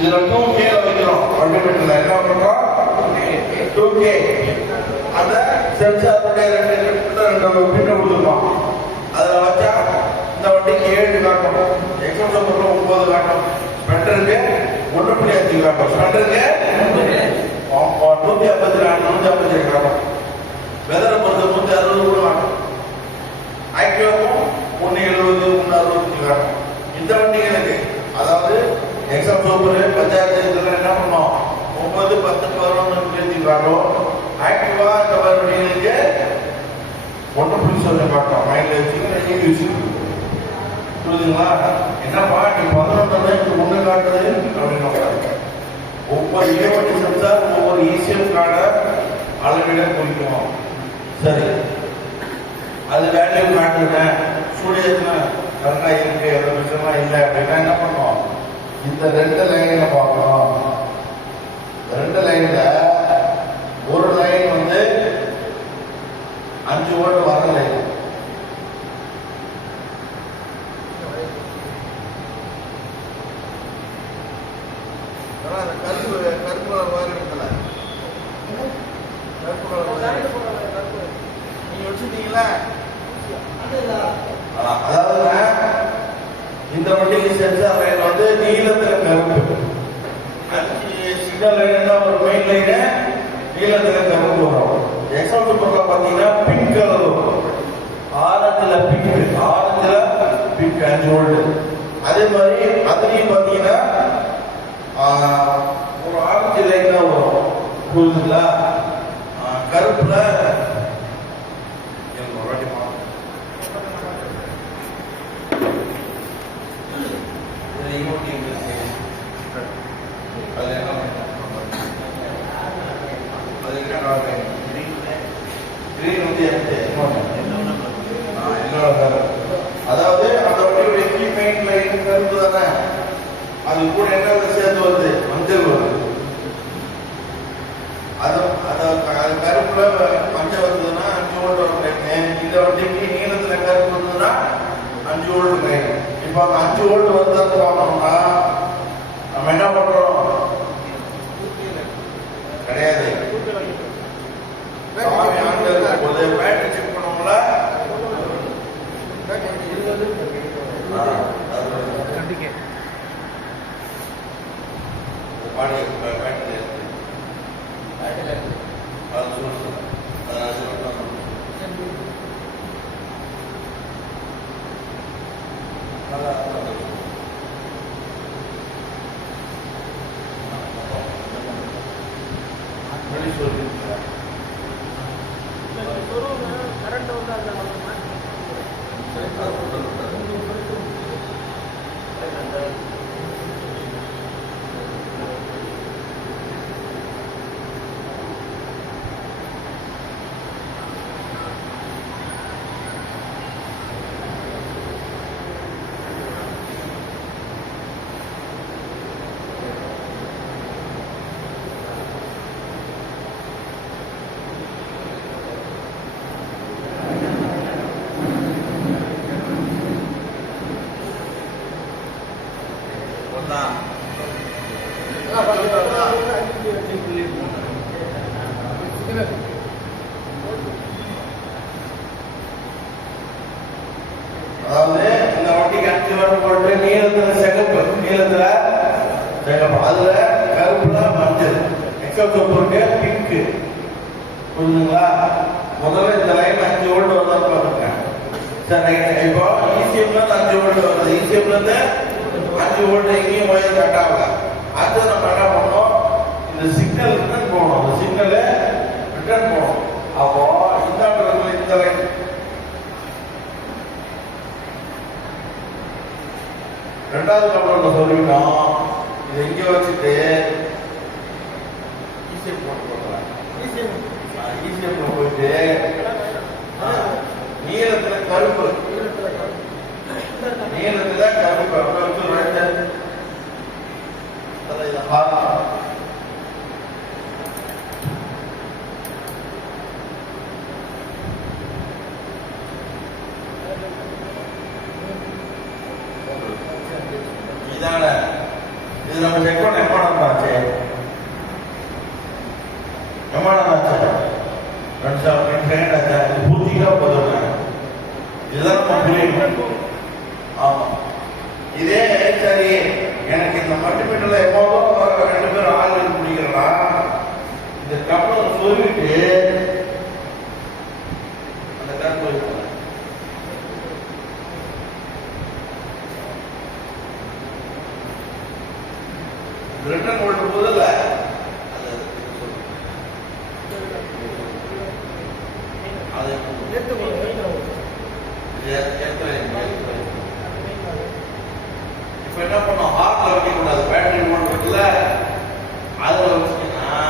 இதுல 2K வைக்கிறோம். மல்டிமீட்டர்ல என்ன பண்றோம்? 2K. அந்த சென்சாருடைய ரெண்டு பின்ன கொடுத்துருக்கோம். அதுல வச்சா இந்த வண்டிக்கு 7 காட்டும், எக்ஸாம் சப்போர்ட்ல 9 காட்டும், ஸ்பெண்டருக்கு 1.5 காட்டும், ஸ்பெண்டருக்கு 154 காட்டும், வெதரை பொறுத்த 160 கூட காட்டும், ஆக்டிவாவும் 170 165 காட்டும். இந்த வண்டிகளுக்கு அதாவது எக்ஸாம் சூப்பர் பஞ்சாயத்து இதெல்லாம் என்ன பண்ணோம்? 9 10 11 காட்டும். ஆக்டிவா இந்த மாதிரி வண்டிகளுக்கு 1.0 காட்டும். மைலேஜ் புரியுதுங்களா? என்னப்பா நீ 11 ஒண்ணு காட்டுது அப்படின்னு ஒவ்வொரு ஏவட்டி சென்சார் ஒவ்வொரு ஈசிஎம் கார்டை அளவிட குறிக்கும். சரி, அது வேல்யூ காட்டுறேன், சூரியத்துல கரெக்டா இருக்கு, அந்த விஷயம்லாம் இல்லை அப்படின்னா என்ன பண்ணுவோம்? இந்த 2 லைன்ல பார்க்கணும். 2 லைன்ல ஒரு லைன் வந்து 5 வோல்ட் வர லைன், நீங்க வச்சுட்டீங்களா? அதாவது இந்த வண்டிக்கு சென்சார் லைன் வந்து நீளத்துல கருப்பு, சிக்னல் லைன் ஒரு மெயின் லைன் நீளத்துல கருப்பு வரும். எக்ஸாம் சூப்பர்ல பாத்தீங்கன்னா பிங்க் கலர் வரும், ஆரத்துல பிங்க் 5 வோல்ட். அதே மாதிரி அதுலயும் பாத்தீங்கன்னா ஒரு ஆரஞ்சு லைன் தான் வரும். புரியுதுங்களா? கருப்புல அதாவது அந்த வண்டியுடைய கீ மெயின் லைன் கருப்பு தானே, அது கூட என்ன சேர்ந்து வருது? மஞ்சள் வருது. கருப்புல மஞ்சள் வருதுன்னா 5 வோல்ட் வரும். இந்த வண்டிக்கு நீளத்துல கருப்பு வருதுன்னா 5 வோல்ட் லைன். இப்ப அந்த 5 வோல்ட் வருதுன்னு பார்க்கணும்னா நம்ம என்ன பண்றோம்? கிடையாது, பேட்டரி செக் பண்ணுவோம்ல, அதாவது இந்த வண்டிக்கு 5 வோல்ட் போட்டு நீளத்துல சிகப்பு, அதுல கருப்புல மஞ்சள், எக்ஸாம் சூப்பருக்கு பிங்க். புரியுதுங்களா? முதல்ல இந்த லைன் 5 வோல்ட் வருதான்னு பாத்துக்கேன். சரி, இப்போ ஈசிஎம்ல 5 வோல்ட் வருது, ஈசிஎம்ல இருந்து 5 வோல்ட் எங்கேயும் ஒயர் கட் ஆகல. அது நம்ம என்ன பண்ணோம்? இந்த சிக்னல் ரிட்டர்ன் போகணும், அந்த சிக்னல் ரிட்டர்ன் போகணும். அப்போ இந்த லைன் ரெண்டாவது கம்பெனில சொல்லிட்டோம். இதை இங்க வச்சுட்டு ஈசிஎம் போட்டு போடுறேன். ஈசிஎம் போயிட்டு நீளத்துல கருப்பு, அப்படி வச்சு இதை பார்க்கலாம். இதான இது நம்ம செக் பண்ண எம்மாடம் ஆச்சு, எம்மாடம் ஆச்சு, 2 செகண்ட் ஆச்சா, இது பூர்த்திக்கா போதும். இதுதான் நம்ம புரியணும். ஆமா, இதே சரி எனக்கு இந்த மல்டிமீட்டர்ல எப்போதும் 2 பேர் ஆள் பிடிக்கிறா, இந்த கப்பலை சொல்லிட்டு அந்த கப்பல் ரிட்டர்ன் ஓடும் போதில்ல அது இப்ப என்ன பண்ணோம், ஹார்ட்ல வைக்க கூடாது, பேட்டரி மோட் இருக்குல்ல அதுல வச்சீங்கன்னா